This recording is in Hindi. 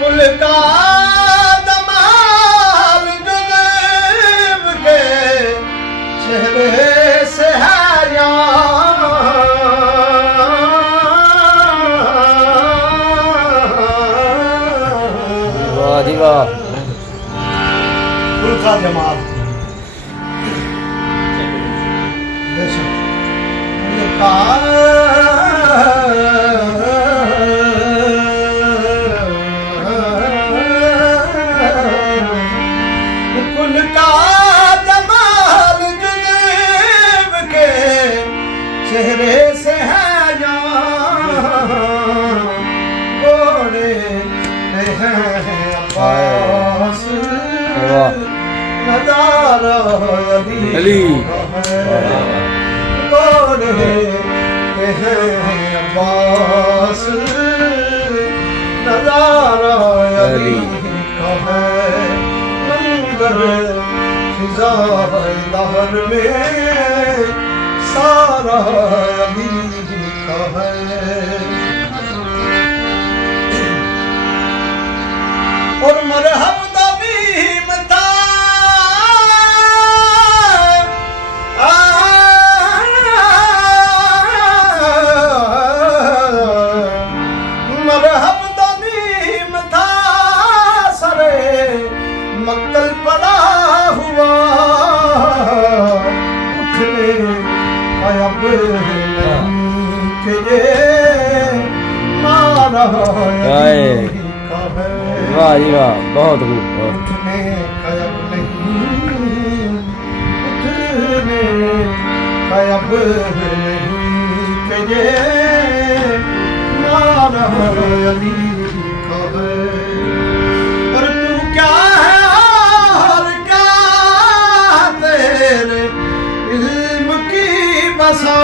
कुल का दमाल जुल्म के चेहरे से है वाह जी वाह। कुल का जमाल कुल का कुल का जमाल जुल्म के चेहरे से है घोड़े हैं अब्बास नज़ारा अली घोड़े हैं अब्बास नज़ारा अली का है मंजर फिज़ाए दहर में सारा अली का है। और मरहब तबीम था मरहब तबीम था सरे मक्तल पड़ा हुआ उठने अब नहीं के ये मारा का है। वाह जी वाह, बहुत खूब। उठने का अब नहीं उठने का अब नहीं के ये मारा अली का है। और तू क्या है और क्या तेरे इल्म की बसा